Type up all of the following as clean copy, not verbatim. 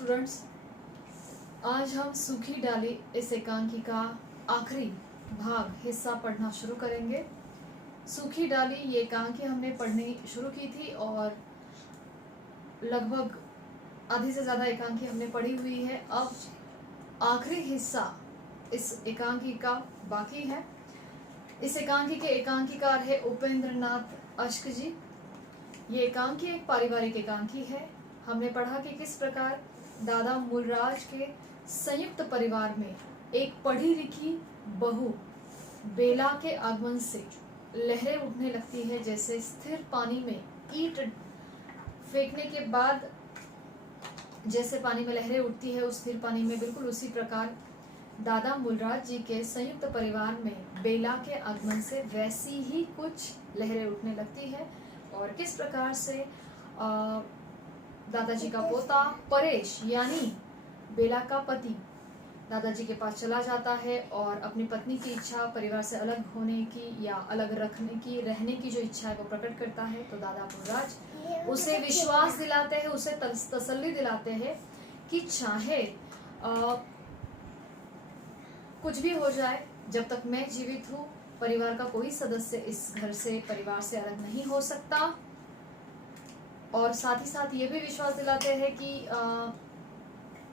Students, आज हम सूखी डाली इस एकांकी का आखिरी भाग हिस्सा पढ़ना शुरू करेंगे। सूखी डाली ये एकांकी हमने पढ़नी शुरू की थी और लगभग आधी से ज़्यादा एकांकी हमने पढ़ी हुई है। अब आखिरी हिस्सा इस एकांकी का बाकी है। इस एकांकी के एकांकीकार है उपेंद्र नाथ अश्क जी। ये एकांकी एक पारिवारिक एकांकी है। हमने पढ़ा कि किस प्रकार दादा मूलराज के संयुक्त परिवार में एक पढ़ी लिखी बहू बेला के आगमन से लहरें उठने लगती है, जैसे स्थिर पानी में ईंट फेंकने के बाद जैसे पानी में लहरें उठती है उस स्थिर पानी में, बिल्कुल उसी प्रकार दादा मूलराज जी के संयुक्त परिवार में बेला के आगमन से वैसी ही कुछ लहरें उठने लगती है। और किस प्रकार से दादाजी का पोता परेश यानी बेला का पति दादाजी के पास चला जाता है और अपनी पत्नी की इच्छा परिवार से अलग होने की या अलग रहने की जो इच्छा है वो प्रकट करता है। तो दादा मूलराज उसे विश्वास दिलाते हैं, उसे तसल्ली दिलाते हैं कि चाहे कुछ भी हो जाए, जब तक मैं जीवित हूँ परिवार का कोई सदस्य इस घर से परिवार से अलग नहीं हो सकता। और साथ ही साथ ये भी विश्वास दिलाते हैं कि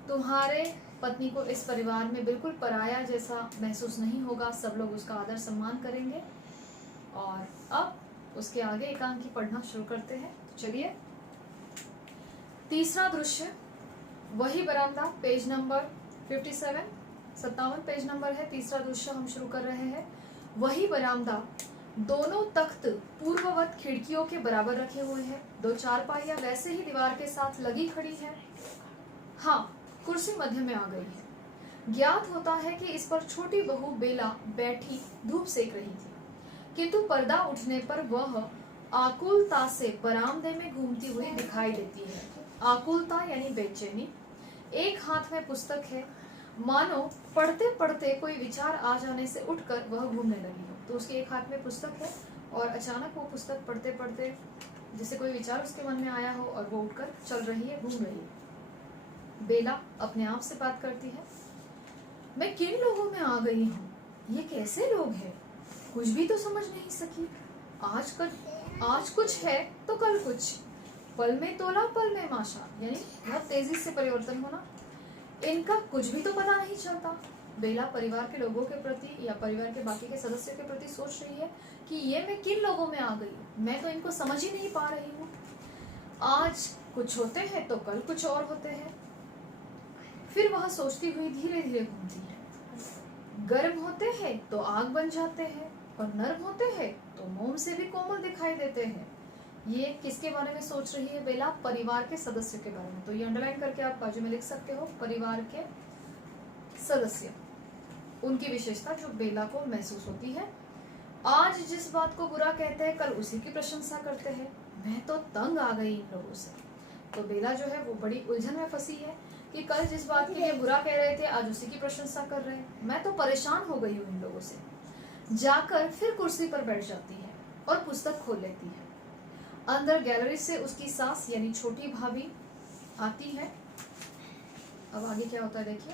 तुम्हारे पत्नी को इस परिवार में बिल्कुल पराया जैसा महसूस नहीं होगा, सब लोग उसका आदर सम्मान करेंगे। और अब उसके आगे एकांकी पढ़ना शुरू करते हैं। चलिए, तीसरा दृश्य, वही बरामदा, पेज नंबर 57 पेज नंबर है। तीसरा दृश्य हम शुरू कर रहे हैं। वही बरामदा, दोनों तख्त पूर्ववत खिड़कियों के बराबर रखे हुए हैं। दो चारपाइयां वैसे ही दीवार के साथ लगी खड़ी है। हाँ, कुर्सी मध्य में आ गई है। ज्ञात होता है कि इस पर छोटी बहू बेला बैठी धूप सेक रही थी, किंतु पर्दा उठने पर वह आकुलता से बरामदे में घूमती हुई दिखाई देती है। आकुलता यानी बेचैनी। एक हाथ में पुस्तक है, मानो पढ़ते पढ़ते कोई विचार आ जाने से उठकर वह घूमने लगी हो। तो उसके एक हाथ में पुस्तक है और अचानक वो पुस्तक पढ़ते पढ़ते जैसे कोई विचार उसके मन में आया हो और वो उठकर चल रही है, घूम रही है। बेला अपने आप से बात करती है, मैं किन लोगों में आ गई हूँ? ये कैसे लोग हैं? कुछ भी तो समझ नहीं सकी। आज कुछ है तो कल कुछ, पल में तोला पल में माशा, यानी बहुत तेजी से परिवर्तन होना। इनका कुछ भी तो पता नहीं चलता। बेला परिवार के लोगों के प्रति या परिवार के बाकी के सदस्यों के प्रति सोच रही है कि ये मैं किन लोगों में आ गई हूँ, मैं तो इनको समझ ही नहीं पा रही हूँ। आज कुछ होते हैं तो कल कुछ और होते हैं। फिर वह सोचती हुई धीरे धीरे घूमती है। गर्म होते हैं तो आग बन जाते हैं और नर्म होते हैं तो मोम से भी कोमल दिखाई देते हैं। ये किसके बारे में सोच रही है बेला? परिवार के सदस्यों के बारे में। तो ये अंडरलाइन करके आप बाजू में लिख सकते हो, परिवार के सदस्य, उनकी विशेषता जो बेला को महसूस होती है। आज जिस बात को बुरा कहते हैं कल उसी की प्रशंसा करते हैं। मैं तो तंग आ गई इन लोगों से। तो बेला जो है वो बड़ी उलझन में फंसी है कि कल जिस बात के लिए बुरा कह रहे थे आज उसी की प्रशंसा कर रहे हैं। मैं तो परेशान हो गई हूँ इन लोगों से। जाकर फिर कुर्सी पर बैठ जाती है और पुस्तक खोल लेती है। अंदर गैलरी से उसकी सास यानी छोटी भाभी आती है। अब आगे क्या होता है देखिए।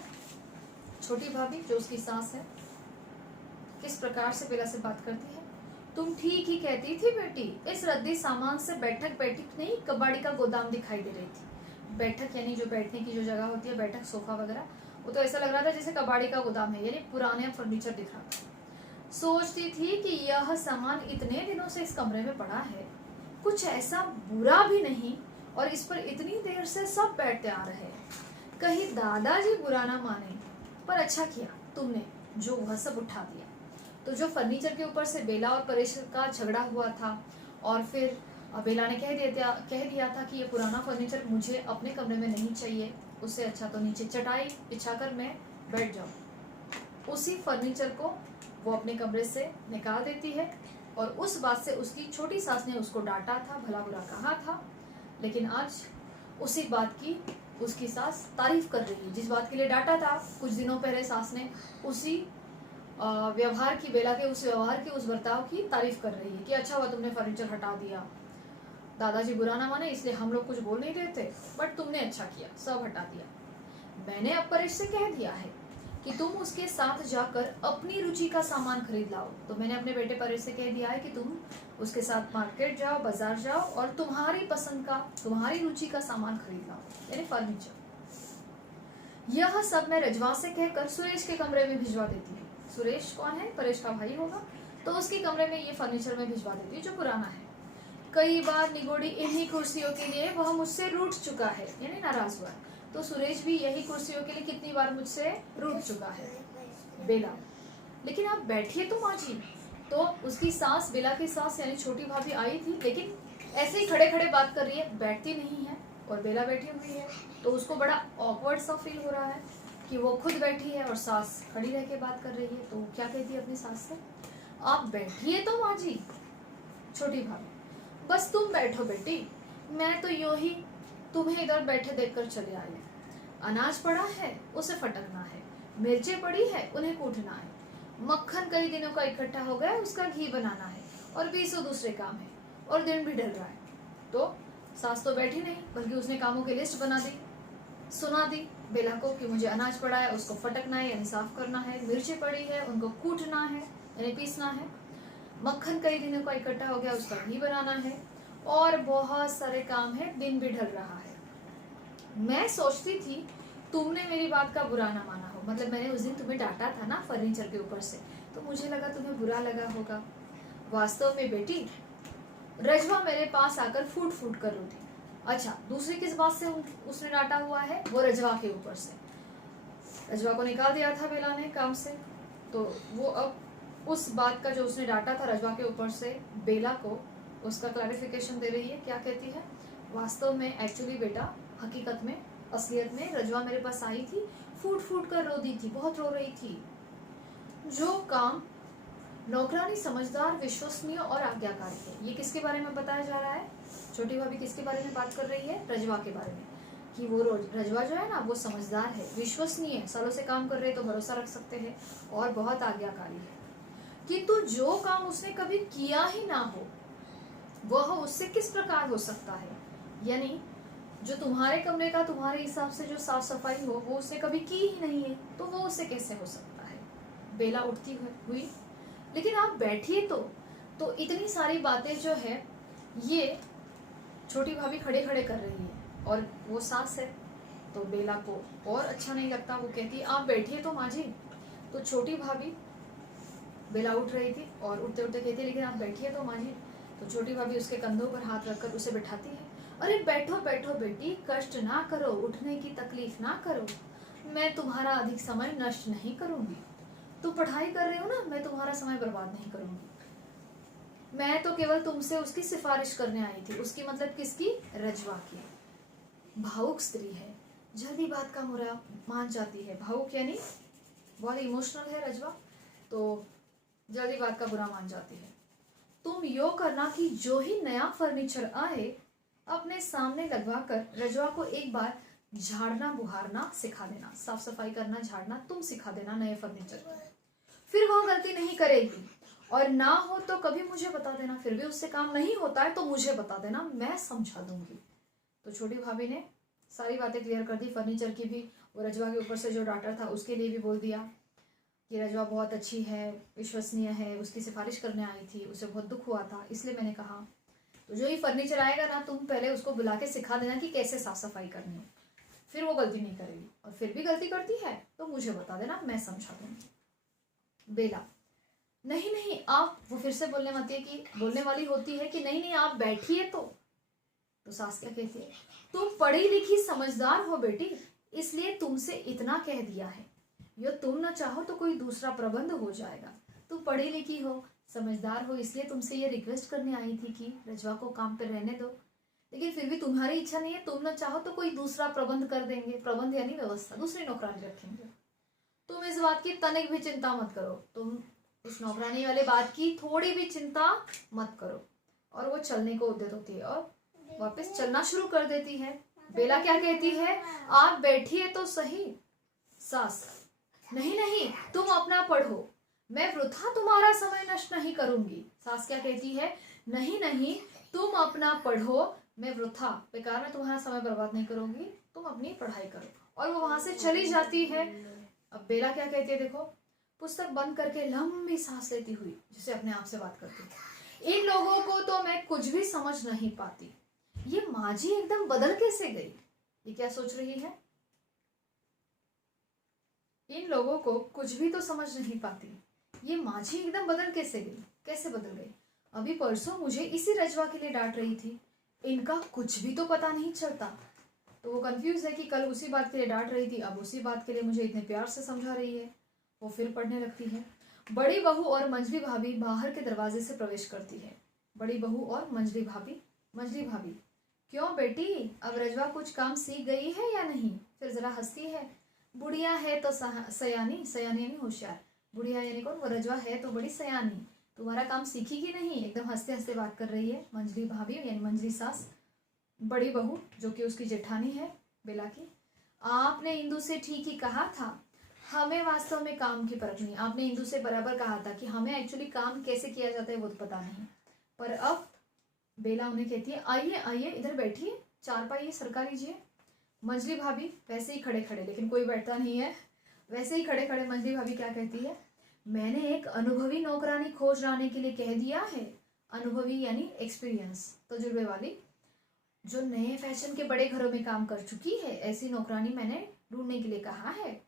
छोटी भाभी जो उसकी सास है किस प्रकार से बेला से बात करती है। तुम ठीक ही कहती थी बेटी, इस रद्दी सामान से बैठक नहीं कबाड़ी का गोदाम दिखाई दे रही थी। बैठक यानी जो बैठने की जो जगह होती है, बैठक सोफा वगैरह, वो तो ऐसा लग रहा था जैसे कबाड़ी का गोदाम है, यानी पुराने फर्नीचर दिख रहा था। सोचती थी कि यह सामान इतने दिनों से इस कमरे में पड़ा है, कुछ ऐसा बुरा भी नहीं और इस पर इतनी देर से सब बैठते आ रहे हैं, कहीं दादाजी बुरा ना माने। पर अच्छा किया तुमने जो वह सब उठा दिया। तो जो फर्नीचर के ऊपर से बेला और परेश का झगड़ा हुआ था और फिर बेला ने कह दिया था कि ये पुराना फर्नीचर मुझे अपने कमरे में नहीं चाहिए, उससे अच्छा तो नीचे चटाई बिछाकर मैं बैठ जाऊं। उसी फर्नीचर को वो अपने कमरे से निकाल देती है और उस बात से उसकी छोटी सास ने उसको डांटा था, भला बुरा कहा था, लेकिन आज उसी बात की उसकी सास तारीफ कर रही है। जिस बात के लिए डांटा था कुछ दिनों पहले सास ने, उसी व्यवहार की, बेला के उस व्यवहार के, उस बर्ताव की तारीफ कर रही है कि अच्छा हुआ तुमने फर्नीचर हटा दिया। दादाजी बुरा ना माने इसलिए हम लोग कुछ बोल नहीं रहे थे, बट तुमने अच्छा किया, सब हटा दिया। मैंने अब परेश से कह दिया है कि तुम उसके साथ जाकर अपनी रुचि का सामान खरीद लाओ। तो मैंने अपने बेटे परेश से कह दिया है कि तुम उसके साथ मार्केट जाओ, बाजार जाओ और तुम्हारी पसंद का, तुम्हारी रुचि का सामान खरीद लाओ, यानी फर्नीचर। यह सब मैं रजवा से कहकर सुरेश के कमरे में भिजवा देती हूँ। सुरेश कौन है? परेश का भाई होगा। तो उसके कमरे में ये फर्नीचर में भिजवा देती हूँ जो पुराना है। कई बार निगोड़ी इन्हीं कुर्सियों के लिए वह मुझसे रूठ चुका है, यानी नाराज हुआ है। तो सुरेश भी यही कुर्सियों के लिए कितनी बार मुझसे रूठ चुका है। बेला, लेकिन आप बैठिए तो माँ जी। तो उसकी सास, बेला की सास यानी छोटी भाभी आई थी, लेकिन ऐसे ही खड़े खड़े बात कर रही है, बैठती नहीं है और बेला बैठी हुई है। तो उसको बड़ा ऑकवर्ड सा फील हो रहा है कि वो खुद बैठी है और सास खड़ी रह के बात कर रही है। तो क्या कहती है अपनी सास से? आप बैठिए तो माँ जी। छोटी भाभी, बस तुम बैठो बेटी, मैं तो यूं ही तुम्हें इधर बैठे देखकर चले आई। अनाज पड़ा है उसे फटकना है, मिर्चें पड़ी है उन्हें कूटना है, मक्खन कई दिनों का इकट्ठा हो गया उसका घी बनाना है और 20 दूसरे काम है और दिन भी ढल रहा है। तो सास तो बैठी नहीं, बल्कि उसने कामों की लिस्ट बना दी, सुना दी बेला को कि मुझे अनाज पड़ा है उसको फटकना है यानी साफ करना है, मिर्चें पड़ी है उनको कूटना है यानी पीसना है, मक्खन कई दिनों का इकट्ठा हो गया उसका घी बनाना है और बहुत सारे काम है, दिन भी ढल रहा है। मैं सोचती थी तुमने मेरी बात का बुरा ना माना हो, मतलब मैंने उस दिन तुम्हें डांटा था ना फर्नीचर के ऊपर से, तो मुझे लगा तुम्हें बुरा लगा होगा। वास्तव में बेटी, रजवा मेरे पास आकर फूट फूट कर रोती। अच्छा, दूसरी किस बात से उसने डांटा हुआ है? वो रजवा के ऊपर से। रजवा को निकाल दिया था बेला ने काम से, तो वो अब उस बात का जो उसने डांटा था रजवा के ऊपर से बेला को, उसका क्लैरिफिकेशन दे रही है। क्या कहती है? वास्तव में एक्चुअली बेटा, हकीकत में, असलियत में रजवा मेरे पास आई थी, फूट फूट कर रो दी थी, बहुत रो रही थी। जो काम नौकरानी समझदार, विश्वसनीय और आज्ञाकारी है। ये किसके बारे में बताया जा रहा है? छोटी भाभी किसके बारे में बात कर रही है? रजवा के बारे में, कि वो रजवा जो है ना वो समझदार है, विश्वसनीय है, सालों से काम कर रहे तो भरोसा रख सकते हैं और बहुत आज्ञाकारी है। किंतु जो काम उसने कभी किया ही ना हो वह उससे किस प्रकार हो सकता है? यानी जो तुम्हारे कमरे का तुम्हारे हिसाब से जो साफ सफाई हो वो उसने कभी की ही नहीं है, तो वो उससे कैसे हो सकता है? बेला उठती हुई, लेकिन आप बैठिए तो इतनी सारी बातें जो है ये छोटी भाभी खड़े खड़े कर रही है और वो सास है, तो बेला को और अच्छा नहीं लगता। वो कहती है आप बैठिए तो माँ जी। तो छोटी भाभी, बेला उठ रही थी और उठते उठते कहती है लेकिन आप बैठिए तो माँ जी। तो छोटी भाभी उसके कंधों पर हाथ रखकर उसे बैठाती है। अरे बैठो बैठो बेटी, कष्ट ना करो, उठने की तकलीफ ना करो, मैं तुम्हारा अधिक समय नष्ट नहीं करूंगी। तू पढ़ाई कर रही हो ना, मैं तुम्हारा समय बर्बाद नहीं करूंगी। मैं तो केवल तुमसे उसकी सिफारिश करने आई थी। उसकी मतलब किसकी? रजवा की। भावुक स्त्री है, जल्दी बात का बुरा मान जाती है। भावुक यानी बहुत इमोशनल है रजवा, तो जल्दी बात का बुरा मान जाती है। तुम यो करना कि जो ही नया फर्नीचर आए अपने सामने लगवा कर रजवा को एक बार झाड़ना बुहारना सिखा देना, साफ सफाई करना, झाड़ना तुम सिखा देना नए फर्नीचर की। फिर वह गलती नहीं करेगी और ना हो तो कभी मुझे बता देना। फिर भी उससे काम नहीं होता है तो मुझे बता देना, मैं समझा दूंगी। तो छोटी भाभी ने सारी बातें क्लियर कर दी, फर्नीचर की भी, वो रजवा के ऊपर से जो डांटा था उसके लिए भी बोल दिया कि रजवा बहुत अच्छी है, विश्वसनीय है, उसकी सिफारिश करने आई थी, उसे बहुत दुख हुआ था, इसलिए मैंने कहा तो जो ही फर्नीचर आएगा ना तुम पहले उसको बुला के सिखा देना कि कैसे साफ सफाई करनी है, फिर वो गलती नहीं करेगी। और फिर भी गलती करती है तो मुझे बता देना, मैं समझा दूंगी। बेला, नहीं नहीं आप, वो फिर से बोलने वाली होती है कि नहीं नहीं आप बैठिए तो सास क्या कहती है? तुम पढ़ी लिखी समझदार हो बेटी, इसलिए तुमसे इतना कह दिया है, यो तुम ना चाहो तो कोई दूसरा प्रबंध हो जाएगा। तुम पढ़ी लिखी हो, समझदार हो, इसलिए तुमसे ये रिक्वेस्ट करने आई थी कि रजवा को काम पे रहने दो, लेकिन फिर भी तुम्हारी इच्छा नहीं है, तुम ना चाहो तो कोई दूसरा प्रबंध कर देंगे। प्रबंध यानी व्यवस्था, दूसरी नौकरानी रखेंगे। तुम इस बात की तनिक भी चिंता मत करो, तुम उस नौकरानी वाले बात की थोड़ी भी चिंता मत करो। और वो चलने को उद्यत होती है और वापस चलना शुरू कर देती है। बेला क्या कहती है? आप बैठिए तो सही। सास, नहीं नहीं तुम अपना पढ़ो, मैं वृथा तुम्हारा समय नष्ट नहीं करूंगी। सास क्या कहती है? नहीं नहीं, तुम अपना पढ़ो, मैं वृथा बेकार में तुम्हारा समय बर्बाद नहीं करूंगी, तुम अपनी पढ़ाई करो। और वो वहां से चली जाती है। अब बेला क्या कहती है देखो, पुस्तक बंद करके लंबी सांस लेती हुई, जिसे अपने आप से बात करती है, इन लोगों को तो मैं कुछ भी समझ नहीं पाती। ये माजी एकदम बदल कैसे गई? ये क्या सोच रही है? इन लोगों को कुछ भी तो समझ नहीं पाती, ये माझी एकदम बदल कैसे गई? कैसे बदल गई? अभी परसों मुझे इसी रजवा के लिए डांट रही थी, इनका कुछ भी तो पता नहीं चलता। तो वो कंफ्यूज है कि कल उसी बात के लिए डांट रही थी, अब उसी बात के लिए मुझे इतने प्यार से समझा रही है। वो फिर पढ़ने लगती है। बड़ी बहू और मंजली भाभी बाहर के दरवाजे से प्रवेश करती है। बड़ी बहू और मंजली भाभी, क्यों बेटी, अब रजवा कुछ काम सीख गई है या नहीं? फिर जरा हंसती है। बुढ़िया है तो सयानी, सयानी यानी होशियार, बुढ़िया यानी कौन? वो रजवा है तो बड़ी सयानी, तुम्हारा काम सीखी कि नहीं? एकदम हंसते हंसते बात कर रही है मंजली भाभी यानी मंजली सास। बड़ी बहू जो कि उसकी जेठानी है बेला की, आपने इंदु से ठीक ही कहा था, हमें वास्तव में काम की परख नहीं। आपने इंदु से बराबर कहा था कि हमें एक्चुअली काम कैसे किया जाता है वो तो पता नहीं। पर अब बेला उन्हें कहती है, आइए आइए इधर बैठिए, चारपाई सरका लीजिए। मंजली भाभी वैसे ही खड़े खड़े, लेकिन कोई बैठता नहीं है, वैसे ही खड़े खड़े मंजली भाभी क्या कहती है, मैंने एक अनुभवी नौकरानी खोज लाने के लिए कह दिया है। अनुभवी यानी एक्सपीरियंस, तजुर्बे वाली, जो नए फैशन के बड़े घरों में काम कर चुकी है, ऐसी नौकरानी मैंने ढूंढने के लिए कहा है।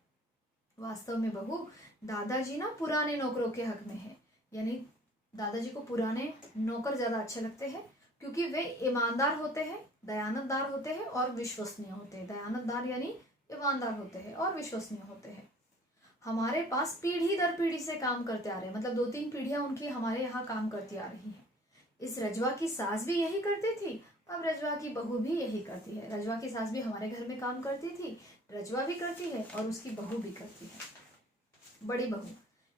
वास्तव में बहू, दादाजी ना पुराने नौकरों के हक में है, यानी दादाजी को पुराने नौकर ज्यादा अच्छे लगते हैं, क्योंकि वे ईमानदार होते हैं, दयानतदार होते हैं और विश्वसनीय होते हैं। दयानतदार यानी ईमानदार होते हैं और विश्वसनीय होते हैं। हमारे पास पीढ़ी दर पीढ़ी से काम करते आ रहे हैं, मतलब 2-3 पीढ़ियां उनकी हमारे यहाँ काम करती आ रही हैं। इस रजवा की सास भी यही करती थी, अब रजवा की बहू भी यही करती है। रजवा की सास भी हमारे घर में काम करती थी, रजवा भी करती है और उसकी बहू भी करती है। बड़ी बहू,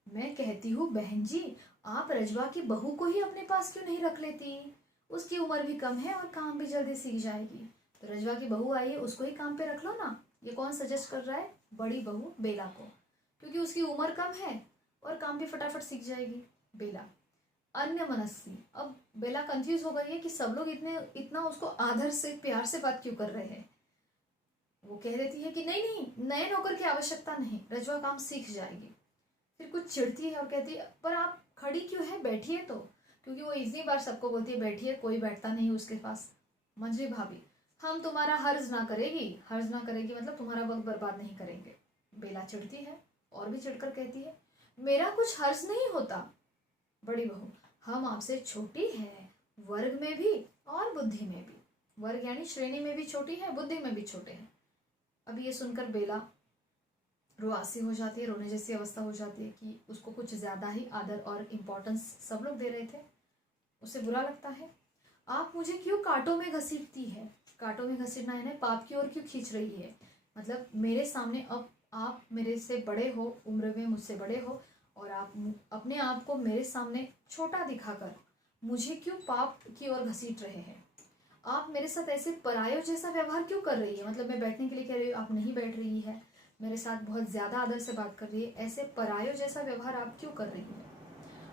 मैं कहती हूँ बहन जी, आप रजवा की बहू को ही अपने पास क्यों नहीं रख लेती? उसकी उम्र भी कम है और काम भी जल्दी सीख जाएगी। तो रजवा की बहू आई है, उसको ही काम पे रख लो ना। ये कौन सजेस्ट कर रहा है? बड़ी बहू बेला को, क्योंकि उसकी उम्र कम है और काम भी फटाफट सीख जाएगी। बेला अन्य मनस्वी, अब बेला कंफ्यूज हो गई है कि सब लोग इतना उसको आदर से प्यार से बात क्यों कर रहे हैं। वो कह देती है कि नहीं नहीं, नए नौकर की आवश्यकता नहीं, रजवा काम सीख जाएगी। फिर कुछ चिढ़ती है और कहती है, पर आप खड़ी क्यों है, बैठिए तो, क्योंकि वो इतनी बार सबको बोलती है बैठिए, कोई बैठता नहीं उसके पास। मंजरी भाभी, हम तुम्हारा हर्ज ना करेगी, हर्ज ना करेगी मतलब तुम्हारा वक्त बर्बाद नहीं करेंगे। बेला चिढ़ती है और भी चिढ़कर कहती है, मेरा कुछ हर्ज नहीं होता। बड़ी बहू, हम आपसे छोटी है, वर्ग में भी और बुद्धि में भी। वर्ग यानी श्रेणी में भी छोटी है, बुद्धि में भी छोटे हैं। अब ये सुनकर बेला रुआसी हो जाती है, रोने जैसी अवस्था हो जाती है कि उसको कुछ ज्यादा ही आदर और इम्पोर्टेंस सब लोग दे रहे थे, उसे बुरा लगता है। आप मुझे क्यों कांटों में घसीटती है? कांटों में घसीटना है ना, पाप की ओर क्यों खींच रही है? मतलब मेरे सामने, अब आप मेरे से बड़े हो, उम्र में मुझसे बड़े हो, और आप अपने आप को मेरे सामने छोटा दिखाकर मुझे क्यों पाप की ओर घसीट रहे हैं? आप मेरे साथ ऐसे परायों जैसा व्यवहार क्यों कर रही है? मतलब मैं बैठने के लिए कह रही हूँ, आप नहीं बैठ रही है, मेरे साथ बहुत ज्यादा आदर से बात कर रही है, ऐसे परायों जैसा व्यवहार आप क्यों कर रही है?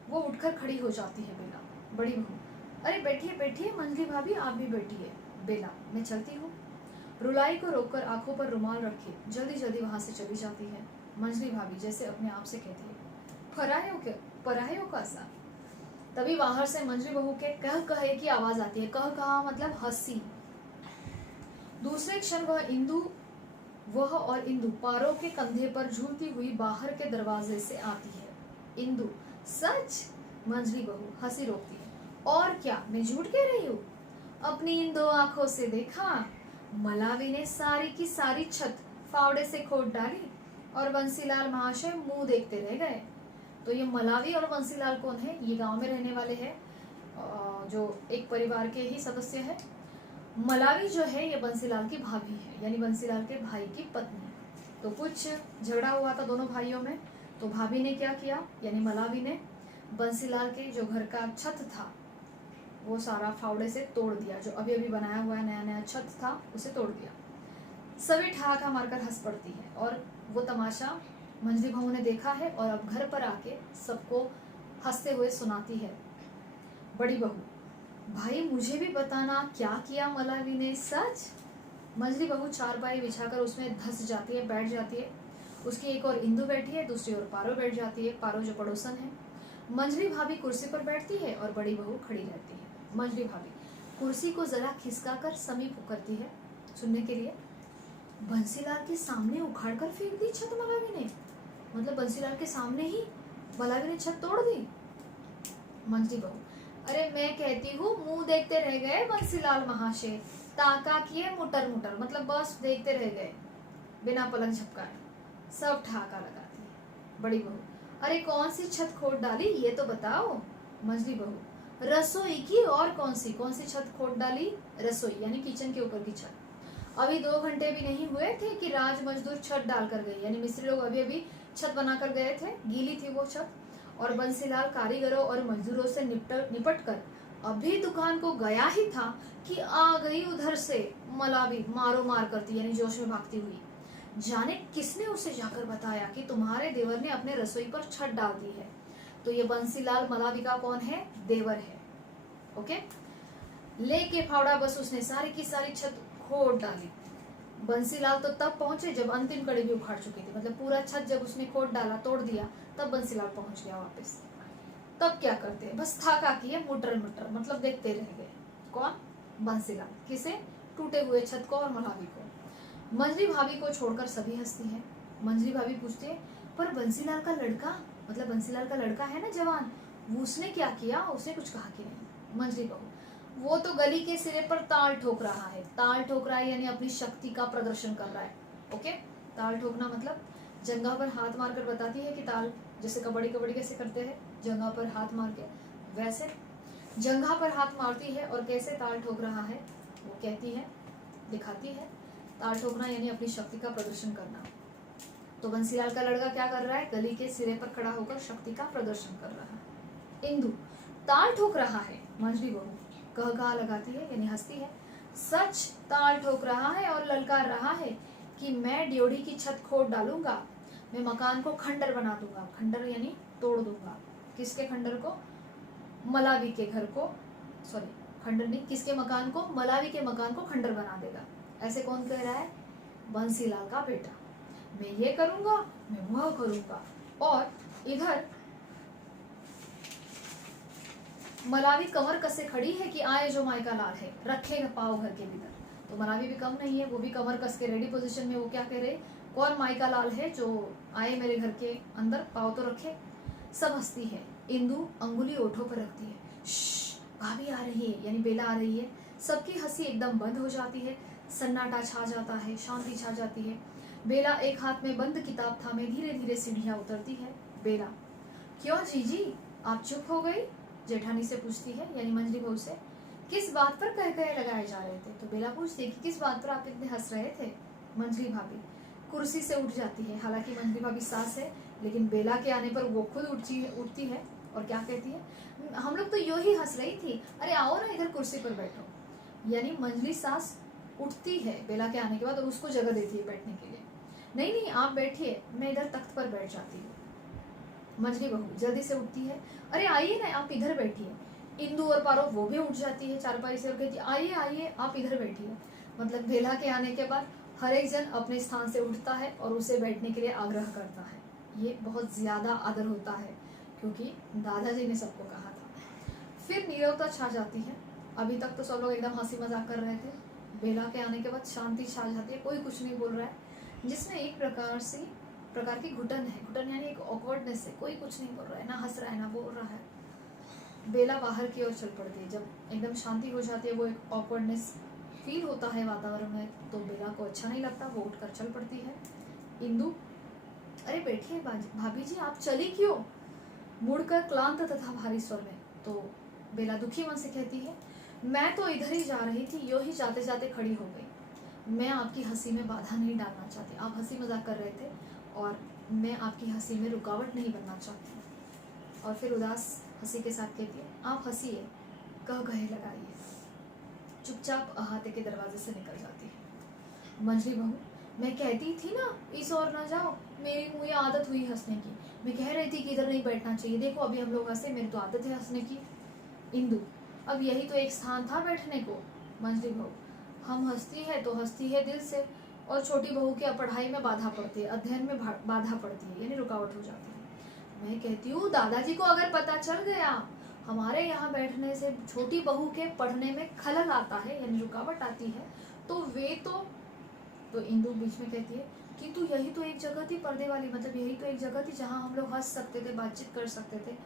वो उठकर खड़ी हो जाती है बेला। बड़ी बहू, अरे बैठिए बैठिए मंजली भाभी, आप भी बैठिए। बेला, मैं चलती हूँ। रुलाई को रोककर आंखों पर रुमाल रखे जल्दी जल्दी वहां से चली जाती है। मंजली भाभी जैसे अपने आप से कहती है, परायों का सा। तभी बाहर से मंजली बहू के कह कहे की आवाज आती है। कह कहा मतलब हंसी। दूसरे क्षण वह और इंदु पारों के कंधे पर झूलती हुई बाहर के दरवाजे से आती है। इंदु, सच? मंजली बहू हंसी रोकती है, और क्या, मैं झूठ कह रही हूँ? अपनी इन 2 आंखों से देखा। मलावी ने सारी की सारी छत फावड़े से खोद डाली और बंसीलाल महाशय मुंह देखते रह गए। तो ये मलावी और बंसीलाल कौन है? ये गांव में रहने वाले हैं, जो एक परिवार के ही सदस्य है। मलावी जो है ये बंसीलाल की भाभी है, यानी बंसीलाल के भाई की पत्नी। तो कुछ झगड़ा हुआ था दोनों भाइयों में, तो भाभी ने क्या किया, यानी मलावी ने बंसीलाल के जो घर का छत था वो सारा फावड़े से तोड़ दिया, जो अभी अभी बनाया हुआ नया नया छत था उसे तोड़ दिया। सभी ठहाका मारकर हंस पड़ती है और वो तमाशा मंजली बहू ने देखा है और अब घर पर आके सबको हंसते हुए सुनाती है। बड़ी बहू, भाई मुझे भी बताना क्या किया मलावी ने। सच? मंजली बहू चारपाई बिछाकर उसमें धंस जाती है, बैठ जाती है। उसकी एक और इंदु बैठी है, दूसरी ओर पारो बैठ जाती है, पारो जो पड़ोसन है। मंजली भाभी कुर्सी पर बैठती है और बड़ी बहू खड़ी रहती है। मंजली भाभी कुर्सी को जरा खिसका कर समीप करती है सुनने के लिए। बंसीलाल के सामने उखाड़ कर फेंक दी छत मलावी ने। मतलब बंसीलाल के सामने ही मलावी ने छत तोड़ दी। मंजली बहू, अरे मैं कहती हूँ मुंह देखते रह गए बंसीलाल महाशय, ताका किए मुटर मुटर, मतलब बस देखते रह गए बिना पलक झपकाए। सब ठहाका लगाती है। बड़ी बहू, अरे कौन सी छत खोद डाली ये तो बताओ। मंजली बहू, रसोई की। और कौन सी छत खोद डाली? रसोई यानी किचन के ऊपर की छत। अभी 2 घंटे भी नहीं हुए थे कि राज मजदूर छत डालकर गए, यानी मिस्त्री लोग अभी अभी छत बनाकर गए थे, गीली थी वो छत। और बंसीलाल कारीगरों और मजदूरों से निपट कर अभी दुकान को गया ही था कि आ गई उधर से मलावी मारो मार करती, यानी जोश में भागती हुई। जाने किसने उसे जाकर बताया कि तुम्हारे देवर ने अपने रसोई पर छत डाल दी है। तो ये बंसीलाल मलावी का कौन है? देवर है। ओके, लेके फावड़ा बस उसने सारी की सारी छत खोद डाली। बंसीलाल तो तब पहुंचे जब अंतिम कड़ी भी उखाड़ चुकी थी, मतलब पूरा छत जब उसने खोद डाला, तोड़ दिया, तब बंसीलाल पहुंच गया वापस। तब क्या करते? बस थाका किए मुटर मुटर, मतलब देखते रह गए। कौन? बंसीलाल। किसे? टूटे हुए छत को और मलावी को। मंजली भाभी को छोड़कर सभी हंसती हैं। मंजली भाभी पूछती है, पर बंसीलाल का लड़का, मतलब बंसीलाल का लड़का है ना जवान, वो उसने क्या किया? उसने कुछ कहा कि नहीं? मंजली बहू, वो तो गली के सिरे पर ताल ठोक रहा है। ताल ठोक रहा है यानी अपनी शक्ति का प्रदर्शन कर रहा है। ओके, ताल ठोकना मतलब जंघा पर हाथ मारकर बताती है कि ताल, जैसे कबड्डी कैसे करते हैं, जंघा पर हाथ मार के, वैसे जंघा पर हाथ मारती है और कैसे ताल ठोक रहा है वो कहती है, दिखाती है। ताल ठोकना यानी अपनी शक्ति का प्रदर्शन करना। तो बंसीलाल का लड़का क्या कर रहा है? गली के सिरे पर खड़ा होकर शक्ति का प्रदर्शन कर रहा है। इंदु, ताल ठोक रहा है। मंजली बहू कह लगाती है यानी हंसती है। सच ताल ठोक रहा है और ललकार रहा है कि मैं ड्योढ़ी की छत खोद डालूंगा, मैं मकान को खंडर बना दूंगा। खंडर यानी तोड़ दूंगा। किसके खंडर को? मलावी के घर को, सॉरी खंडर नहीं, किसके मकान को? मलावी के मकान को खंडर बना देगा। ऐसे कौन कह रहा है? बंसीलाल का बेटा। मैं ये करूंगा, मैं वह करूंगा। और इधर मलावी कमर कसे खड़ी है कि आए जो मायका लाल है, रखेगा पाव घर के भीतर। तो मलावी भी कम नहीं है, वो भी कमर कस के रेडी पोजीशन में। वो क्या कह रहे? कौन मायका लाल है जो आए मेरे घर के अंदर, पाव तो रखे। सब हंसती है। इंदु अंगुली ओठों पर रखती है। भाभी आ रही है, यानी बेला आ रही है। सबकी हंसी एकदम बंद हो जाती है, सन्नाटा छा जाता है, शांति छा जाती है। बेला एक हाथ में बंद किताब थामे धीरे धीरे सीढ़ियां उतरती है। बेला, क्यों जीजी आप चुप हो गई? जेठानी से पूछती है, यानी मंजली बहू से। किस बात पर कह कहे लगाए जा रहे थे? तो बेला पूछती है कि किस बात पर आप इतने हंस रहे थे? मंजली भाभी कुर्सी से उठ जाती है। हालांकि मंजली भाभी सास है, लेकिन बेला के आने पर वो खुद उठती है और क्या कहती है? हम लोग तो यूं ही हंस रही थी, अरे आओ ना इधर कुर्सी पर बैठो। यानी मंजली सास उठती है बेला के आने के बाद और उसको जगह देती है बैठने के लिए। नहीं नहीं आप बैठिए, मैं इधर तख्त पर बैठ जाती हूँ। मंजली बहू जल्दी से उठती है, अरे आइए ना आप इधर बैठिए। इंदु और पारो वो भी उठ जाती है चारपाई से और कहती है, आइए आइए आप इधर बैठिए। मतलब बेला के आने के बाद हर एक जन अपने स्थान से उठता है और उसे बैठने के लिए आग्रह करता है। ये बहुत ज्यादा आदर होता है, क्योंकि दादाजी ने सबको कहा था। फिर नीरवता छा जाती है। अभी तक तो सब लोग एकदम हंसी मजाक कर रहे थे, बेला के आने के बाद शांति छा जाती है, कोई कुछ नहीं बोल रहा है, जिसमें एक प्रकार की घुटन है। घुटन यानी एक ऑकवर्डनेस है, कोई कुछ नहीं बोल रहा है, ना हंस रहा है ना बोल रहा है। बेला बाहर की ओर चल पड़ती है। जब एकदम शांति हो जाती है, वो एक ऑकवर्डनेस फील होता है वातावरण में, तो बेला को अच्छा नहीं लगता, वो उठकर चल पड़ती है। इंदु, अरे बैठिए भाभी जी आप चली क्यों? मुड़कर क्लांत तथा भारी स्वर में। तो बेला दुखी मन से कहती है, मैं तो इधर ही जा रही थी, यूं ही जाते जाते खड़ी हो गई। मैं आपकी हंसी में बाधा नहीं डालना चाहती, आप हंसी मजाक कर रहे थे और मैं आपकी हंसी में रुकावट नहीं बनना चाहती। और फिर उदास हंसी के साथ कहती है, आप हंसिए, कह कहे लगाइए। चुपचाप अहाते के दरवाजे से निकल जाती है। मंजली बहू, मैं कहती थी ना इस ओर ना जाओ, मेरी मुझे आदत हुई हंसने की, मैं कह रही थी कि इधर नहीं बैठना चाहिए, देखो अभी हम लोग हंसे, मेरी तो आदत है हंसने की। इंदु, अब यही तो एक स्थान था बैठने को। मंजली बहू, हम हंसती है तो हंसती है दिल से, और छोटी बहू की पढ़ाई में बाधा पड़ती है, अध्ययन में बाधा पड़ती है, यानी रुकावट हो जाती है। मैं कहती हूँ दादाजी को अगर पता चल गया हमारे यहाँ बैठने से छोटी बहू के पढ़ने में खलल आता है, यानी रुकावट आती है, तो वे तो इंदु बीच में कहती है कि तू यही तो एक जगह थी पर्दे वाली, मतलब यही तो एक जगह थी जहाँ हम लोग हंस सकते थे, बातचीत कर सकते थे,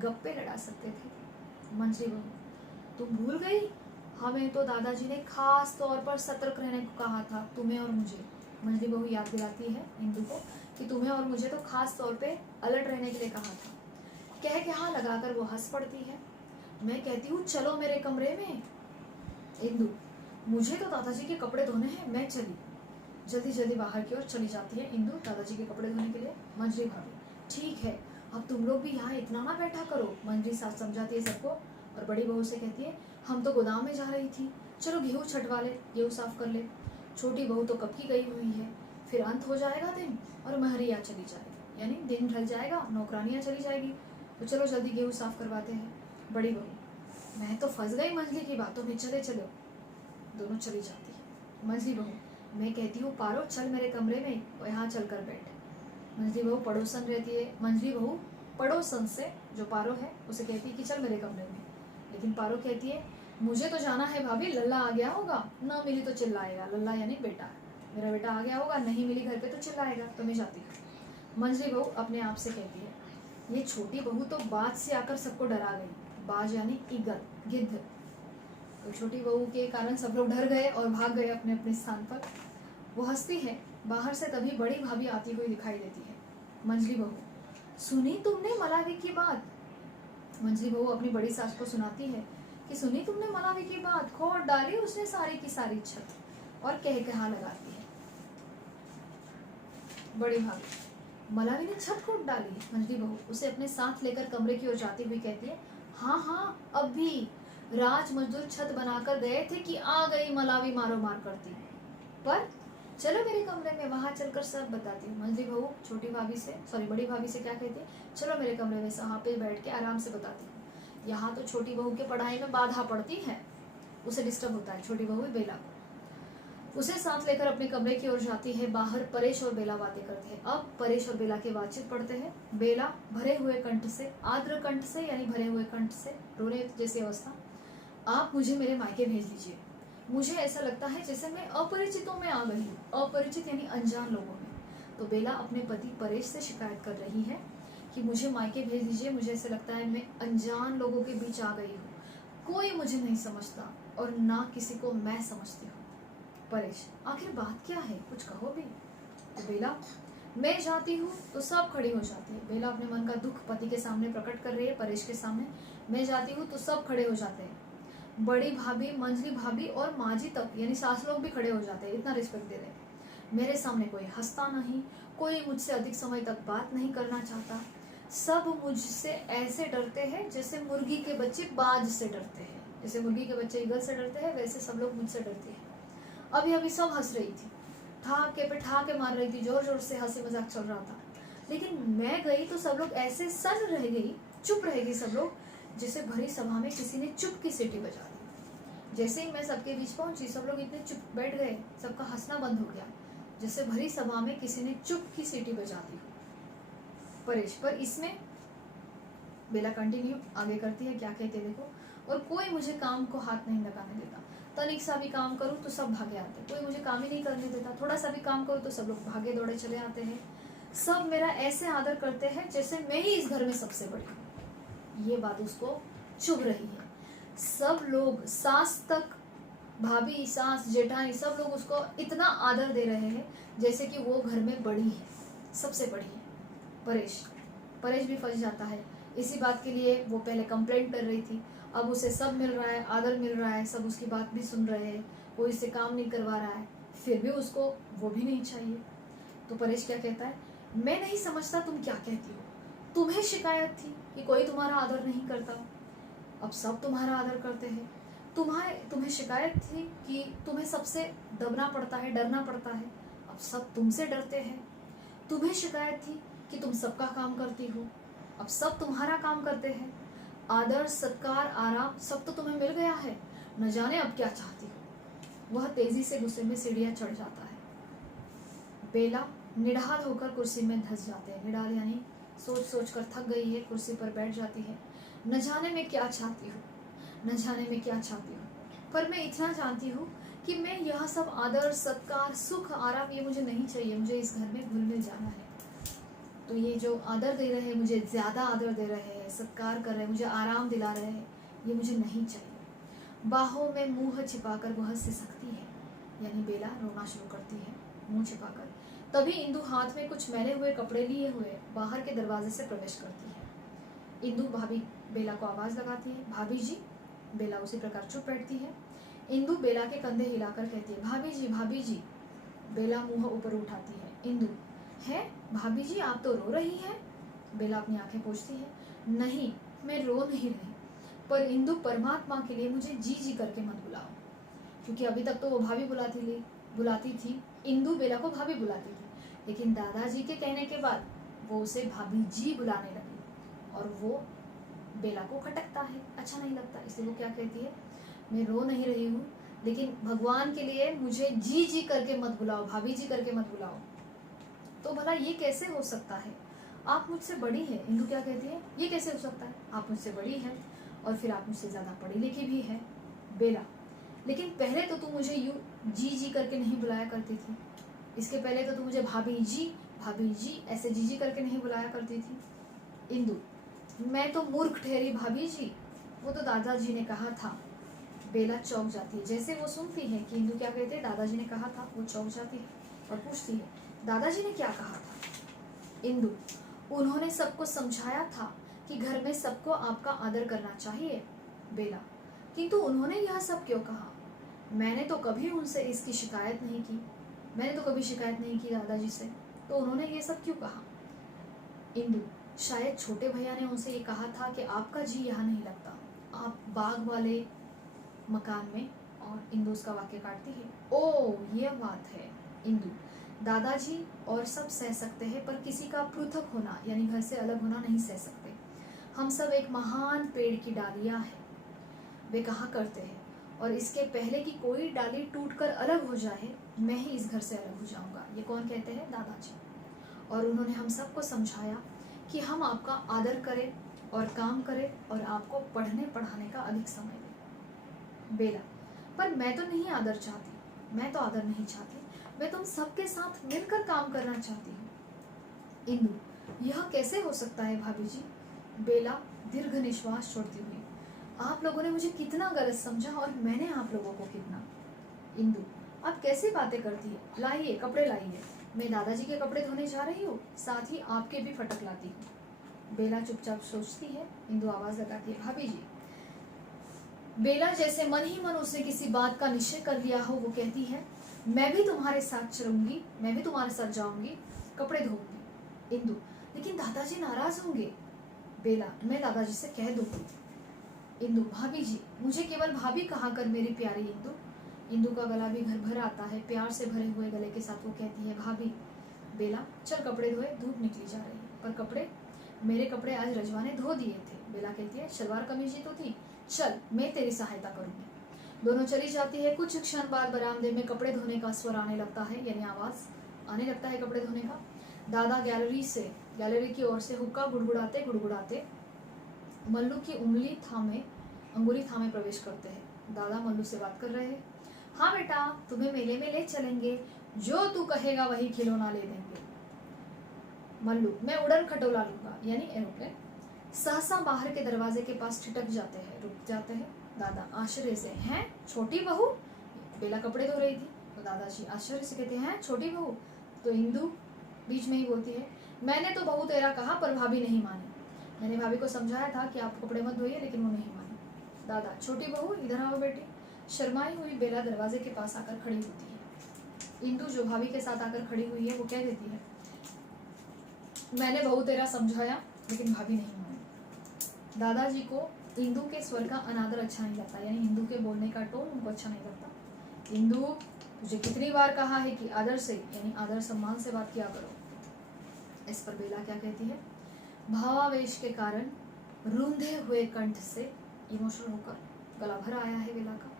गप्पे लड़ा सकते थे। मंजली बहू, तुम भूल गई, हमें तो दादाजी ने खास तौर पर सतर्क रहने को कहा था, तुम्हें और मुझे। मंजली बहू याद दिलाती है इंदु को कि तुम्हें और मुझे तो खास तौर पे अलर्ट रहने के लिए कहा था। कह के हाँ लगाकर वो हंस पड़ती है। मैं कहती हूँ चलो मेरे कमरे में। इंदु, मुझे तो दादाजी के कपड़े धोने हैं, मैं चली। जल्दी जल्दी बाहर की ओर चली जाती है इंदु दादाजी के कपड़े धोने के लिए। मंजली भाभी, ठीक है अब तुम लोग भी यहाँ इतना ना बैठा करो। मंजली साथ समझाती है सबको और बड़ी बहू से कहती है हम तो गोदाम में जा रही थी, चलो गेहूँ छटवा ले, गेहूँ साफ कर ले। छोटी बहू तो कब की गई हुई है, फिर अंत हो जाएगा दिन और महरिया चली जाएगी, यानी दिन ढल जाएगा, नौकरानियाँ चली जाएगी, तो चलो जल्दी गेहूँ साफ करवाते हैं। बड़ी बहू, मैं तो फंस गई मंजली की बातों में, चले चलो। दोनों चली जाती है। मंजली बहू, मैं कहती हूँ पारो चल मेरे कमरे में, यहाँ चल कर बैठ। मंजली बहू पड़ोसन रहती है, मंजली बहू पड़ोसन से जो पारो है उसे कहती है कि चल मेरे कमरे में, लेकिन पारो कहती है मुझे तो जाना है भाभी, लल्ला आ गया होगा, ना मिली तो चिल्लाएगा। लल्ला यानी बेटा, मेरा बेटा आ गया होगा, नहीं मिली घर पे तो चिल्लाएगा, तो मैं जाती हूँ। मंजली बहू अपने आप से कहती है ये छोटी बहू तो बात से आकर सबको डरा गई। बाज यानी ईगल, गिद्ध। तो छोटी बहू के कारण सब लोग डर गए और भाग गए अपने अपने स्थान पर। वो हंसती है, बाहर से तभी बड़ी भाभी आती हुई दिखाई देती है। मंजली बहू, सुनी तुमने मलावी की बात? मंजली बहू अपनी बड़ी सास को सुनाती है कि सुनी तुमने मलावी की बात, खोद डाली उसने सारी की सारी छत, और कहा लगाती है बड़ी भाभी, मलावी ने छत खोद डाली? मंजली बहू उसे अपने साथ लेकर कमरे की ओर जाती हुई कहती है हाँ हाँ, अब भी राज मजदूर छत बनाकर गए थे कि आ गई मलावी मारो मार करती, पर चलो मेरे कमरे में, वहां चलकर सब बताती हूँ। मंजली बहू छोटी भाभी से, सॉरी बड़ी भाभी से क्या कहती है, चलो मेरे कमरे में, वहाँ पे बैठ के आराम से बताती हूँ। यहाँ तो छोटी बहू के पढ़ाई में बाधा पड़ती है, उसे डिस्टर्ब होता है छोटी बहू बेला को। उसे साथ लेकर अपने कमरे की ओर जाती है। बाहर परेश और बेला बातें करते हैं। अब परेश और बेला की बातचीत पढ़ते हैं। बेला भरे हुए कंठ से, आर्द्र कंठ से यानी भरे हुए कंठ से, रोने जैसी अवस्था, आप मुझे मेरे मायके भेज दीजिए, मुझे ऐसा लगता है जैसे मैं अपरिचितों में आ गई हूँ। अपरिचित यानी अनजान लोगों में। तो बेला अपने पति परेश से शिकायत कर रही है कि मुझे मायके भेज दीजिए, मुझे ऐसा लगता है मैं अनजान लोगों के बीच आ गई हूँ, कोई मुझे नहीं समझता और ना किसी को मैं समझती हूँ। परेश, आखिर बात क्या है, कुछ कहो भी। तो बेला, मैं जाती हूँ तो सब खड़ी हो जाती है। बेला अपने मन का दुख पति के सामने प्रकट कर रही है, परेश के सामने। मैं जाती हूँ तो सब खड़े हो जाते हैं, बड़ी भाभी, मंजली भाभी और माजी तक यानी सास लोग भी खड़े हो जाते हैं, इतना रिस्पेक्ट दे रहे हैं। मेरे सामने कोई हंसता नहीं, कोई मुझसे अधिक समय तक बात नहीं करना चाहता, सब मुझसे ऐसे डरते हैं जैसे मुर्गी के बच्चे बाज से डरते हैं। जैसे मुर्गी के बच्चे ईगल से डरते हैं, वैसे सब लोग मुझसे डरते हैं। अभी अभी सब हंस रही थी, ठाके पे ठाके मार रही थी, जोर जोर से हंसी मजाक चल रहा था, लेकिन मैं गई तो सब लोग ऐसे सन्न रह गई, चुप रह गई सब लोग, जैसे भरी सभा में किसी ने चुप की सीटी बजा दी। जैसे ही मैं सबके बीच पहुंची, सब लोग इतने चुप बैठ गए, सबका हंसना बंद हो गया, जैसे भरी सभा में किसी ने चुप की सीटी बजा दी। परेश, पर इसमें बेला कंटिन्यू आगे करती है, क्या कहते देखो, और कोई मुझे काम को हाथ नहीं लगाने देता, तनिक सा भी काम करूं तो सब भागे आते, कोई मुझे काम ही नहीं करने देता, थोड़ा सा भी काम करूं तो सब लोग भागे दौड़े चले आते हैं, सब मेरा ऐसे आदर करते हैं जैसे मैं ही इस घर में सबसे बड़ी हूँ। ये बात उसको चुभ रही है। सब लोग, सास तक, भाभी, सास, जेठानी, सब लोग उसको इतना आदर दे रहे हैं जैसे कि वो घर में बड़ी है, सबसे बड़ी है। परेश भी फंस जाता है इसी बात के लिए। वो पहले कंप्लेंट कर रही थी, अब उसे सब मिल रहा है, आदर मिल रहा है, सब उसकी बात भी सुन रहे हैं, कोई इससे काम नहीं करवा रहा है, फिर भी उसको वो भी नहीं चाहिए। तो परेश क्या कहता है, मैं नहीं समझता तुम क्या कहती हो, तुम्हें शिकायत थी कि कोई तुम्हारा आदर नहीं करता, अब सब तुम्हारा आदर करते हैं। तुम्हें शिकायत थी कि तुम्हें सबसे दबना पड़ता है, डरना पड़ता है, अब सब तुमसे डरते हैं। तुम्हें शिकायत थी कि तुम सबका काम करती हो, अब सब तुम्हारा काम करते हैं। आदर, सत्कार, आराम सब तो तुम्हें मिल गया है, न जाने अब क्या चाहती हो। वह तेजी से गुस्से में सीढ़ियां चढ़ जाता है। बेला निढाल होकर कुर्सी में धंस जाते हैं। निढाल यानी सोच सोच कर थक गई है, कुर्सी पर बैठ जाती है। न जाने मैं क्या चाहती हूँ, न जाने मैं क्या चाहती हूँ, पर मैं इतना जानती हूँ कि मैं यह सब आदर, सत्कार, सुख, आराम ये मुझे नहीं चाहिए। मुझे इस घर में घुल मिल जाना है। तो ये जो आदर दे रहे हैं, मुझे ज़्यादा आदर दे रहे हैं, सत्कार कर रहे हैं, मुझे आराम दिला रहे हैं, ये मुझे नहीं चाहिए। बाहों में मुंह छिपाकर वह सिसकती है, यानी बेला रोना शुरू करती है मुंह छिपाकर। तभी इंदु हाथ में कुछ मैले हुए कपड़े लिए हुए बाहर के दरवाजे से प्रवेश करती है। इंदु भाभी बेला को आवाज़ लगाती है, भाभी जी। बेला उसी प्रकार चुप बैठती है। इंदु बेला के कंधे हिलाकर कहती है, भाभी जी, भाभी जी। बेला मुंह ऊपर उठाती है। इंदु, है भाभी जी, आप तो रो रही हैं। बेला अपनी आंखें पोंछती है, नहीं मैं रो नहीं रही, पर इंदु परमात्मा के लिए मुझे जी जी करके मत बुलाओ। क्योंकि अभी तक तो वो भाभी बुलाती थी। इंदु बेला को भाभी बुलाती थी, लेकिन दादाजी के कहने के बाद वो उसे भाभी जी बुलाने लगी और वो बेला को खटकता है, अच्छा नहीं लगता। इसलिए वो क्या कहती है, मैं रो नहीं रही हूँ, लेकिन भगवान के लिए मुझे जी जी करके मत बुलाओ, भाभी जी करके मत बुलाओ। तो भला ये कैसे हो सकता है, आप मुझसे बड़ी है। इंदु क्या कहती है, ये कैसे हो सकता है, आप मुझसे बड़ी है और फिर आप मुझसे ज़्यादा पढ़ी लिखी भी है। बेला, लेकिन पहले तो तू मुझे यूँ जी जी करके नहीं बुलाया करती थी। इसके पहले तो तू मुझे भाभी जी ऐसे जी जी करके नहीं बुलाया करती थी। इंदु, मैं तो मूर्ख ठहरी भाभी जी, वो तो दादाजी ने कहा था। बेला चौंक जाती है। जैसे वो सुनती है कि इंदु क्या कहते हैं, दादाजी ने कहा था, वो चौंक जाती है और पूछती है, दादाजी ने क्या कहा था। इंदु, उन्होंने सबको समझाया था कि घर में सबको आपका आदर करना चाहिए। बेला, किंतु उन्होंने यह सब क्यों कहा, मैंने तो कभी उनसे इसकी शिकायत नहीं की, मैंने तो कभी शिकायत नहीं की दादाजी से, तो उन्होंने ये सब क्यों कहा। इंदु, शायद छोटे भैया ने उनसे ये कहा था कि आपका जी यहाँ नहीं लगता, आप बाग वाले मकान में। और इंदु उसका वाक्य काटती है, ओ ये बात है। इंदु, दादाजी और सब सह सकते हैं, पर किसी का पृथक होना यानी घर से अलग होना नहीं सह सकते। हम सब एक महान पेड़ की डालियां हैं, वे कहा करते हैं, और इसके पहले कि कोई डाली टूटकर अलग हो जाए, मैं ही इस घर से अलग हो जाऊंगा। ये कौन कहते हैं, दादाजी। और उन्होंने हम सबको समझाया कि हम आपका आदर करें और काम करें और आपको पढ़ने पढ़ाने का अधिक समय दें। बेला, पर मैं तो नहीं आदर चाहती, मैं तो आदर नहीं चाहती, मैं तुम सबके साथ मिलकर काम करना चाहती हूँ। इंदु, यह कैसे हो सकता है भाभी जी। बेला दीर्घ निश्वास छोड़ती हुई, आप लोगों ने मुझे कितना गलत समझा और मैंने आप लोगों को कितना। इंदु, आप कैसी बातें करती है, लाइए कपड़े लाइए, मैं दादाजी के कपड़े धोने जा रही हूँ, साथ ही आपके भी फटक लाती हूँ। बेला चुपचाप सोचती है। इंदु आवाज लगाती है, भाभी जी। बेला जैसे मन ही मन उसने किसी बात का निश्चय कर लिया हो, वो कहती है, मैं भी तुम्हारे साथ चलूंगी, मैं भी तुम्हारे साथ जाऊंगी, कपड़े धोऊंगी। इंदु, लेकिन दादाजी नाराज होंगे। बेला, मैं दादाजी से कह दूंगी। इंदु, भाभी जी, मुझे केवल भाभी कहा कर मेरी प्यारी इंदु। इंदु का गला भी घर भर आता है, प्यार से भरे हुए गले के साथ वो कहती है, भाभी। बेला, चल कपड़े धोए, धूप निकली जा रही है। पर कपड़े, मेरे कपड़े आज रजवा ने धो दिए थे। बेला कहती है, सलवार कमीज ही तो थी, चल मैं तेरी सहायता करूंगी। दोनों चली जाती है। कुछ क्षण बाद बरामदे में कपड़े धोने का स्वर आने लगता है, यानी आवाज आने लगता है कपड़े धोने का। दादा गैलरी की ओर से हुक्का गुड़गुड़ाते गुड़गुड़ाते मल्लू की अंगुली थामे प्रवेश करते हैं। दादा मल्लू से बात कर रहे हैं। हाँ बेटा, तुम्हें मेले में ले चलेंगे, जो तू कहेगा वही खिलौना ले देंगे। मल्लू, मैं उड़न खटोला लूंगा, यानी एरोप्लेन। सहसा बाहर के दरवाजे के पास ठिठक जाते हैं, रुक जाते हैं। दादा आश्चर्य से, हैं छोटी बहू। बेला कपड़े धो रही थी, तो दादाजी आश्चर्य से कहते हैं, छोटी बहू। तो इंदु बीच में ही बोलती है, मैंने तो बहू तेरा कहा, पर भाभी नहीं मानी। मैंने भाभी को समझाया था कि आप कपड़े मत धोइए, लेकिन वो नहीं मानी। दादा, छोटी बहू इधर आओ बेटी। शर्माई हुई बेला दरवाजे के पास आकर खड़ी होती है। इंदु जो भाभी के साथ आकर खड़ी हुई है, वो कह देती है, मैंने बहू तेरा समझाया, लेकिन भाभी नहीं मानी। दादाजी को इंदु के स्वर का अनादर अच्छा नहीं लगता, यानी इंदु के बोलने का टोन उनको अच्छा नहीं लगता। इंदु, तुझे कितनी बार कहा है कि आदर से, यानी आदर सम्मान से बात किया करो। इस पर बेला क्या कहती है, भावावेश के कारण रूंधे हुए कंठ से इमोशनल होकर गला भर आया है बेला का।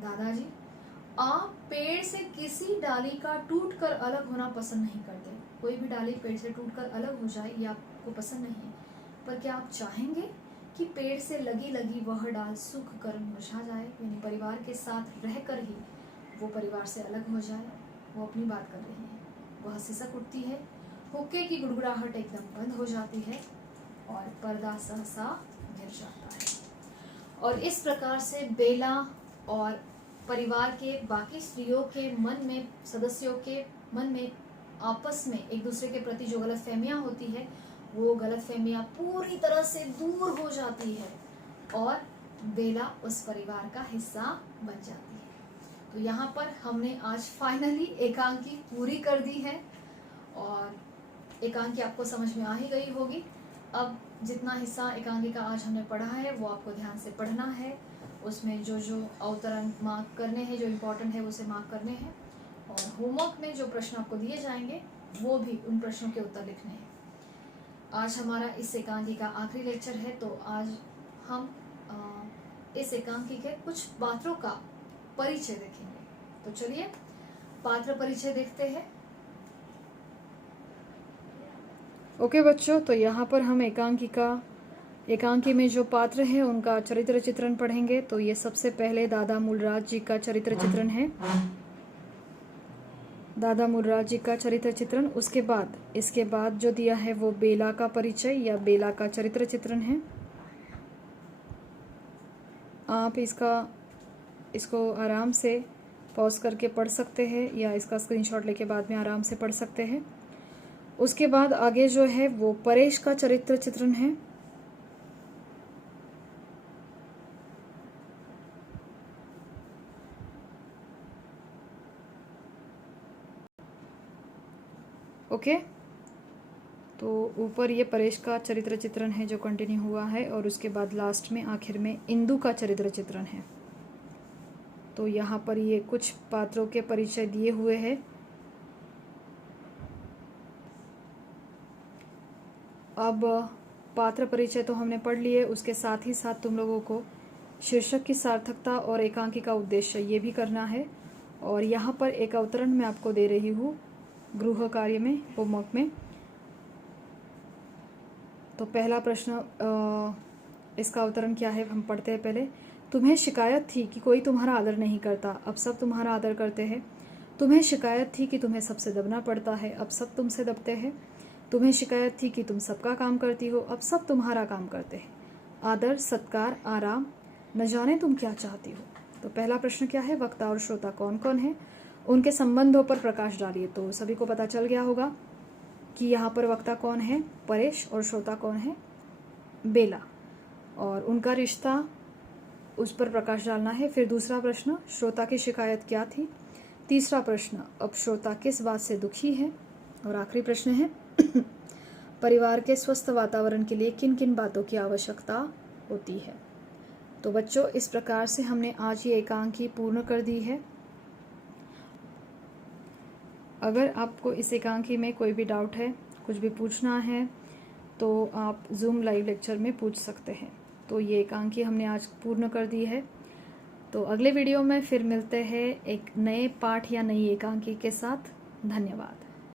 दादाजी, आप पेड़ से किसी डाली का टूटकर अलग होना पसंद नहीं करते। कोई भी डाली पेड़ से टूटकर अलग हो जाए ये आपको पसंद नहीं है, पर क्या आप चाहेंगे कि पेड़ से लगी लगी वह डाल सूख कर मुरझा जाए, यानी परिवार के साथ रहकर ही वो परिवार से अलग हो जाए। वो अपनी बात कर रही है, वह सिसक उठती है, हुक्के की गुड़गुड़ाहट एकदम बंद हो जाती है और पर्दा सहसा गिर जाता है। और इस प्रकार से बेला और परिवार के बाकी स्त्रियों के मन में, सदस्यों के मन में आपस में एक दूसरे के प्रति जो गलतफहमियां होती है वो गलतफहमियां पूरी तरह से दूर हो जाती है और बेला उस परिवार का हिस्सा बन जाती है। तो यहाँ पर हमने आज फाइनली एकांकी पूरी कर दी है और एकांकी आपको समझ में आ ही गई होगी। अब जितना हिस्सा एकांकी का आज हमने पढ़ा है वो आपको ध्यान से पढ़ना है, उसमें जो जो अवतरण मार्क करने हैं, जो इम्पोर्टेंट है उसे मार्क करने हैं और होमवर्क में जो प्रश्न आपको दिए जाएंगे वो भी उन प्रश्नों के उत्तर लिखने हैं। आज हमारा इस एकांकी का आखिरी लेक्चर है, तो आज हम इस एकांकी के कुछ पात्रों का परिचय देखेंगे। तो चलिए पात्र परिचय देखते हैं। ओके बच्चों, तो यहाँ पर हम एकांकी में जो पात्र हैं उनका चरित्र चित्रण पढ़ेंगे। तो ये सबसे पहले दादा मूलराज जी का चरित्र चित्रण है, दादा मूलराज जी का चरित्र चित्रण। उसके बाद इसके बाद जो दिया है वो बेला का परिचय या बेला का चरित्र चित्रण है। आप इसको आराम से पॉज करके पढ़ सकते हैं या इसका स्क्रीनशॉट लेके बाद में आराम से पढ़ सकते हैं। उसके बाद आगे जो है वो परेश का चरित्र चित्रण है। ओके, तो ऊपर ये परेश का चरित्र चित्रण है जो कंटिन्यू हुआ है और उसके बाद लास्ट में आखिर में इंदु का चरित्र चित्रण है। तो यहाँ पर ये कुछ पात्रों के परिचय दिए हुए हैं। अब पात्र परिचय तो हमने पढ़ लिए, उसके साथ ही साथ तुम लोगों को शीर्षक की सार्थकता और एकांकी का उद्देश्य ये भी करना है। और यहाँ पर एक अवतरण मैं आपको दे रही हूँ गृह कार्य में, होमवर्क में। तो पहला प्रश्न, इसका अवतरण क्या है हम पढ़ते हैं पहले। तुम्हें शिकायत थी कि कोई तुम्हारा आदर नहीं करता, अब सब तुम्हारा आदर करते हैं। तुम्हें शिकायत थी कि तुम्हें सबसे दबना पड़ता है, अब सब तुमसे दबते हैं। तुम्हें शिकायत थी कि तुम सबका काम करती हो, अब सब तुम्हारा काम करते हैं। आदर, सत्कार, आराम, न जाने तुम क्या चाहती हो। तो पहला प्रश्न क्या है, वक्ता और श्रोता कौन कौन है, उनके संबंधों पर प्रकाश डालिए। तो सभी को पता चल गया होगा कि यहाँ पर वक्ता कौन है, परेश, और श्रोता कौन है, बेला, और उनका रिश्ता उस पर प्रकाश डालना है। फिर दूसरा प्रश्न, श्रोता की शिकायत क्या थी। तीसरा प्रश्न, अब श्रोता किस बात से दुखी है। और आखिरी प्रश्न है, परिवार के स्वस्थ वातावरण के लिए किन किन बातों की आवश्यकता होती है। तो बच्चों, इस प्रकार से हमने आज ये एकांकी पूर्ण कर दी है। अगर आपको इस एकांकी में कोई भी डाउट है, कुछ भी पूछना है, तो आप जूम लाइव लेक्चर में पूछ सकते हैं। तो ये एकांकी हमने आज पूर्ण कर दी है। तो अगले वीडियो में फिर मिलते हैं एक नए पाठ या नई एकांकी के साथ। धन्यवाद।